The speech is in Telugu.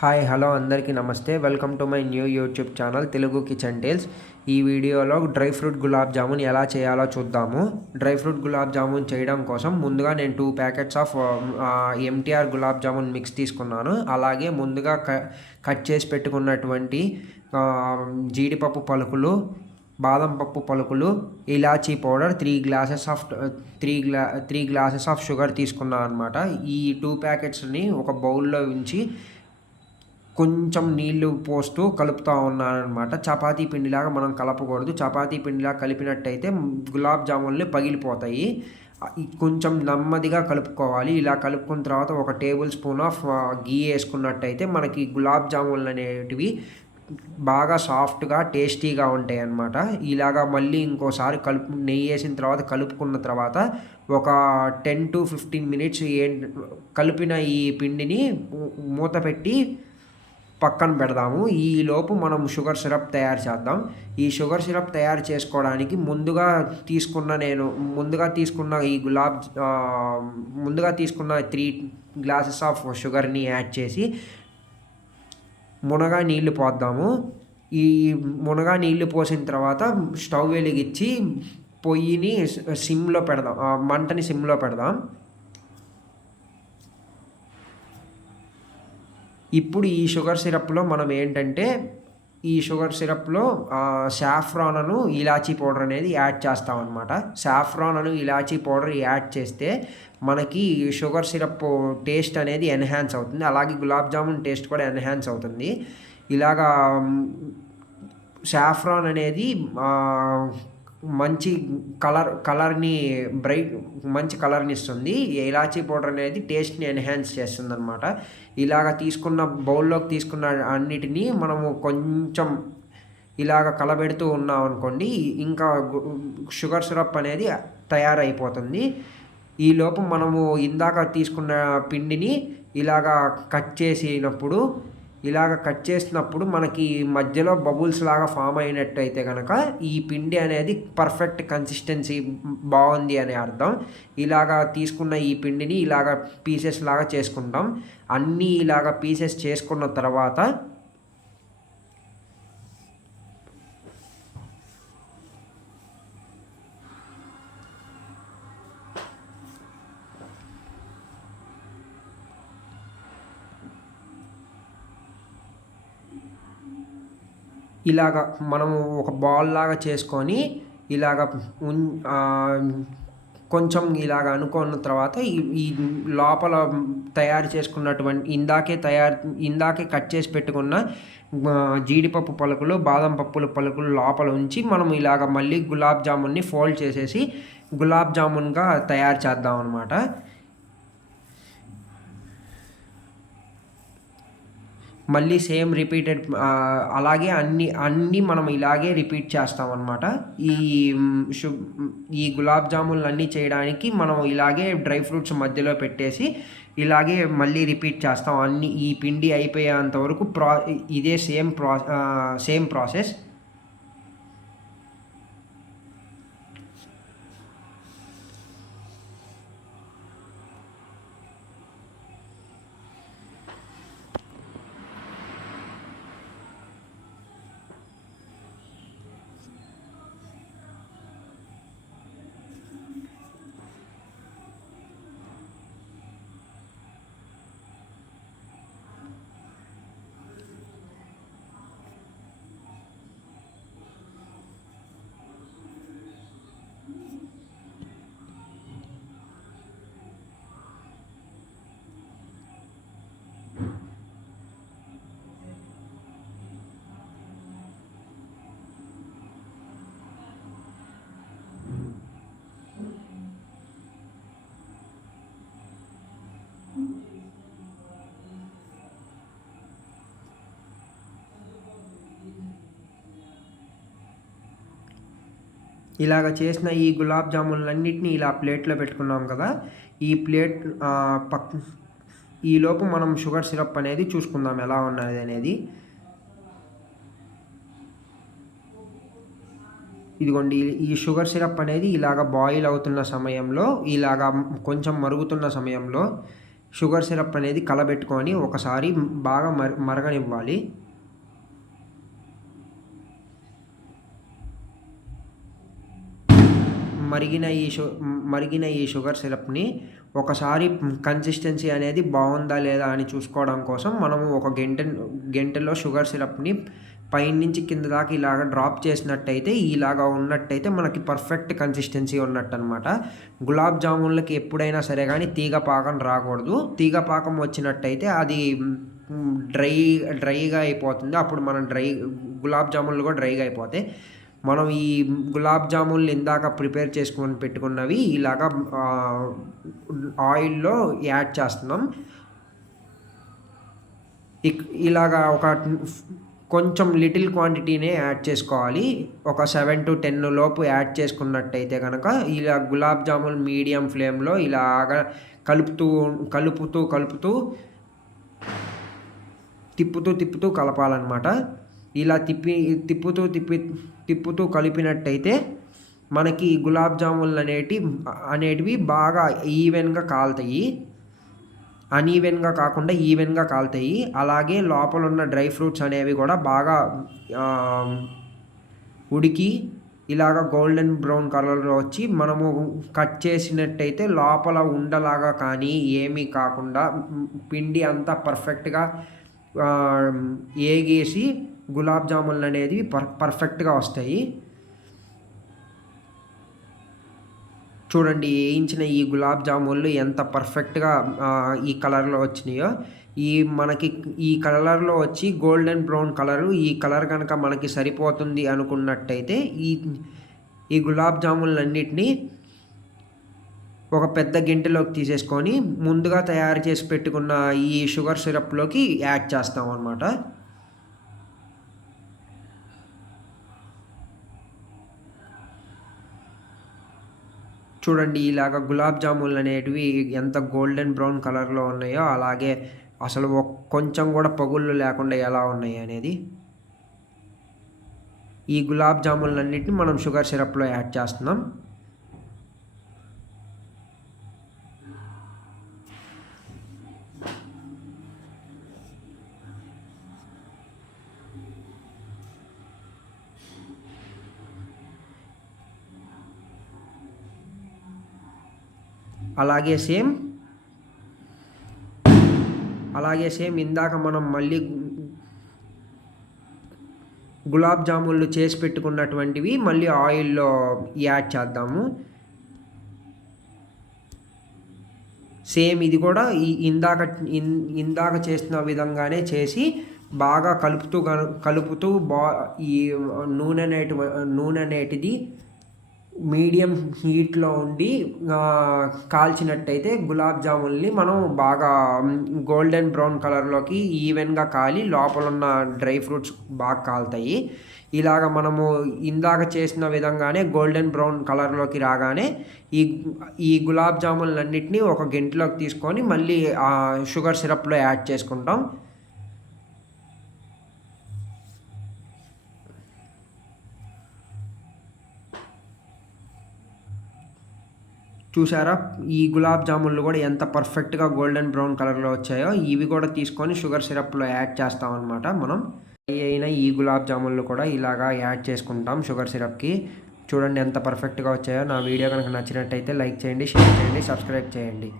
హాయ్ హలో అందరికీ నమస్తే. Welcome to my new YouTube channel Telugu kitchen tales. ఈ వీడియోలో డ్రై ఫ్రూట్ గులాబ్ జామున్ ఎలా చేయాలో చూద్దాము. డ్రై ఫ్రూట్ గులాబ్ జామున్ చేయడం కోసం ముందుగా నేను 2 packets of MTR gulab jamun mix తీసుకున్నాను. అలాగే ముందుగా కట్ చేసి పెట్టుకున్నటువంటి జీడిపప్పు పలుకులు, బాదం పప్పు పలుకులు, ఇలాచీ పౌడర్, 3 గ్లాసెస్ ఆఫ్ షుగర్ తీసుకున్నాను అనమాట. ఈ 2 ప్యాకెట్స్ని ఒక బౌల్లో ఉంచి కొంచెం నీళ్లు పోస్తూ కలుపుతూ ఉన్నానమాట. చపాతీ పిండిలాగా మనం కలపకూడదు. చపాతీ పిండిలాగా కలిపినట్టయితే గులాబ్ జామున్లు పగిలిపోతాయి. కొంచెం నెమ్మదిగా కలుపుకోవాలి. ఇలా కలుపుకున్న తర్వాత 1 టేబుల్ స్పూన్ ఆఫ్ గీ వేసుకున్నట్టయితే మనకి గులాబ్ జామున్లు అనేటివి బాగా సాఫ్ట్గా టేస్టీగా ఉంటాయి అన్నమాట. ఇలాగా మళ్ళీ ఇంకోసారి నెయ్యి వేసిన తర్వాత కలుపుకున్న తర్వాత ఒక 10 to 15 మినిట్స్ కలిపిన ఈ పిండిని మూత పెట్టి పక్కన పెడదాము. ఈలోపు మనం షుగర్ సిరప్ తయారు చేద్దాం. ఈ షుగర్ సిరప్ తయారు చేసుకోవడానికి ముందుగా తీసుకున్న 3 గ్లాసెస్ ఆఫ్ షుగర్ని యాడ్ చేసి మునగా నీళ్లు పోద్దాము. ఈ మునగా నీళ్లు పోసిన తర్వాత స్టవ్ వెలిగించి పొయ్యిని సిమ్లో పెడదాం, మంటని సిమ్లో పెడదాం. ఇప్పుడు ఈ షుగర్ సిరప్లో మనం ఏంటంటే ఈ షుగర్ సిరప్లో సాఫ్రాన్ ఇలాచీ పౌడర్ అనేది యాడ్ చేస్తామన్నమాట. సాఫ్రాన్ ఇలాచీ పౌడర్ యాడ్ చేస్తే మనకి షుగర్ సిరప్ టేస్ట్ అనేది ఎన్హాన్స్ అవుతుంది. అలాగే గులాబ్ జామున్ టేస్ట్ కూడా ఎన్హాన్స్ అవుతుంది. ఇలాగా సాఫ్రాన్ అనేది మంచి మంచి కలర్ని ఇస్తుంది. ఇలాచీ పౌడర్ అనేది టేస్ట్ని ఎన్హాన్స్ చేస్తుంది అనమాట. ఇలాగ బౌల్లోకి తీసుకున్న అన్నిటినీ మనము కొంచెం ఇలాగ కలబెడుతూ ఉన్నాం అనుకోండి, ఇంకా షుగర్ సిరప్ అనేది తయారైపోతుంది. ఈలోపు మనము ఇందాక తీసుకున్న పిండిని ఇలాగ కట్ చేసినప్పుడు మనకి మధ్యలో బబుల్స్ లాగా ఫామ్ అయినట్టయితే కనుక ఈ పిండి అనేది పర్ఫెక్ట్ కన్సిస్టెన్సీ బాగుంది అని అర్థం. ఇలాగా తీసుకున్న ఈ పిండిని ఇలాగ పీసెస్ లాగా చేసుకుంటాం. అన్నీ ఇలాగ పీసెస్ చేసుకున్న తర్వాత ఇలాగ మనము ఒక బాల్ లాగా చేసుకొని ఇలాగ కొంచెం ఇలాగ అనుకున్న తర్వాత ఈ లోపల తయారు చేసుకున్నటువంటి ఇందాకే కట్ చేసి పెట్టుకున్న జీడిపప్పు పలుకులు, బాదం పప్పుల పలుకులు లోపల ఉంచి మనం ఇలాగ మళ్ళీ గులాబ్ జామున్ని ఫోల్డ్ చేసేసి గులాబ్ జామున్గా తయారు చేద్దాం అన్నమాట. మళ్ళీ సేమ్ రిపీటెడ్ అలాగే అన్నీ మనం ఇలాగే రిపీట్ చేస్తామన్నమాట. ఈ గులాబ్ జామున్లు అన్నీ చేయడానికి మనం ఇలాగే డ్రై ఫ్రూట్స్ మధ్యలో పెట్టేసి ఇలాగే మళ్ళీ రిపీట్ చేస్తాం. ఈ పిండి అయిపోయేంత వరకు ఇదే సేమ్ ప్రాసెస్. ఇలాగ చేసిన ఈ గులాబ్ జామున్లన్నిటిని ఇలా ప్లేట్లో పెట్టుకున్నాం కదా. ఈ ప్లేట్ ఈలోపు మనం షుగర్ సిరప్ అనేది చూసుకుందాం ఎలా ఉన్నది అనేది. ఇదిగోండి, ఈ షుగర్ సిరప్ అనేది ఇలాగ బాయిల్ అవుతున్న సమయంలో, ఇలాగ కొంచెం మరుగుతున్న సమయంలో షుగర్ సిరప్ అనేది కలబెట్టుకొని ఒకసారి బాగా మరగనివ్వాలి. మరిగిన ఈ షుగర్ సిరప్ని ఒకసారి కన్సిస్టెన్సీ అనేది బాగుందా లేదా అని చూసుకోవడం కోసం మనము ఒక గంటలో షుగర్ సిరప్ని పైనుంచి కింద దాకా ఇలాగ డ్రాప్ చేసినట్టయితే ఇలాగా ఉన్నట్టయితే మనకి పర్ఫెక్ట్ కన్సిస్టెన్సీ ఉన్నట్టు అనమాట. గులాబ్ జామున్లకి ఎప్పుడైనా సరే కానీ తీగ పాకం రాకూడదు. తీగ పాకం వచ్చినట్టయితే అది డ్రైగా అయిపోతుంది. అప్పుడు మనం గులాబ్ జామున్లు కూడా డ్రైగా అయిపోతాయి. మనం ఈ గులాబ్ జామున్లు ఇందాక ప్రిపేర్ చేసుకొని పెట్టుకున్నవి ఇలాగా ఆయిల్లో యాడ్ చేస్తున్నాం. ఇలాగా ఒక కొంచెం లిటిల్ క్వాంటిటీనే యాడ్ చేసుకోవాలి. ఒక 7 to 10 లోపు యాడ్ చేసుకున్నట్టయితే కనుక ఇలా గులాబ్ జామున్ మీడియం ఫ్లేమ్లో ఇలాగా కలుపుతూ తిప్పుతూ కలపాలన్నమాట. ఇలా తిప్పుతూ కలిపినట్టయితే మనకి గులాబ్ జామున్లు అనేటివి బాగా ఈవెన్గా కాలుతాయి. అన్ఈవెన్గా కాకుండా ఈవెన్గా కాలుతాయి. అలాగే లోపల ఉన్న డ్రై ఫ్రూట్స్ అనేవి కూడా బాగా ఉడికి ఇలాగ గోల్డెన్ బ్రౌన్ కలర్లో వచ్చి మనము కట్ చేసినట్టయితే లోపల ఉండలాగా కానీ ఏమీ కాకుండా పిండి అంతా పర్ఫెక్ట్గా ఏగేసి గులాబ్ జామున్లు అనేది పర్ఫెక్ట్గా వస్తాయి. చూడండి వేయించిన ఈ గులాబ్ జామున్లు ఎంత పర్ఫెక్ట్గా ఈ కలర్లో వచ్చినాయో. మనకి ఈ కలర్లో వచ్చి గోల్డెన్ బ్రౌన్ కలరు ఈ కలర్ కనుక మనకి సరిపోతుంది అనుకున్నట్టయితే ఈ గులాబ్ జామున్లన్నిటినీ ఒక పెద్ద గిన్నెలోకి తీసేసుకొని ముందుగా తయారు చేసి పెట్టుకున్న ఈ షుగర్ సిరప్లోకి యాడ్ చేస్తాం అన్నమాట. చూడండి ఇలాగ గులాబ్ జామున్లు అనేటివి ఎంత గోల్డెన్ బ్రౌన్ కలర్లో ఉన్నాయో, అలాగే అసలు కొంచెం కూడా పగుళ్ళు లేకుండా ఎలా ఉన్నాయి అనేది. ఈ గులాబ్ జామున్లన్నిటిని మనం షుగర్ సిరప్లో యాడ్ చేస్తున్నాం. అలాగే సేమ్ ఇందాక మనం మళ్ళీ గులాబ్ జామున్లు చేసి పెట్టుకున్నటువంటివి మళ్ళీ ఆయిల్లో యాడ్ చేద్దాము. సేమ్ ఇది కూడా ఇందాక చేసిన విధంగానే చేసి బాగా కలుపుతూ ఈ నూనె అనేటిది మీడియం హీట్లో ఉండి కాల్చినట్టయితే గులాబ్ జామున్ని మనం బాగా గోల్డెన్ బ్రౌన్ కలర్లోకి ఈవెన్గా కాలి లోపల ఉన్న డ్రై ఫ్రూట్స్ బాగా కాలుతాయి. ఇలాగ మనము ఇందాక చేసిన విధంగానే గోల్డెన్ బ్రౌన్ కలర్లోకి రాగానే ఈ గులాబ్ జామున్లన్నిటినీ ఒక గిన్నెలోకి తీసుకొని మళ్ళీ షుగర్ సిరప్లో యాడ్ చేసుకుంటాం. చూసారా ఈ గులాబ్ జామున్లు కూడా ఎంత పర్ఫెక్ట్గా గోల్డెన్ బ్రౌన్ కలర్లో వచ్చాయో. ఇవి కూడా తీసుకొని షుగర్ సిరప్లో యాడ్ చేస్తాం అన్నమాట. మనం అయిన ఈ గులాబ్ జామున్లు కూడా ఇలాగా యాడ్ చేసుకుంటాం షుగర్ సిరప్కి. చూడండి ఎంత పర్ఫెక్ట్గా వచ్చాయో. నా వీడియో కనుక నచ్చినట్టయితే లైక్ చేయండి, షేర్ చేయండి, సబ్స్క్రైబ్ చేయండి.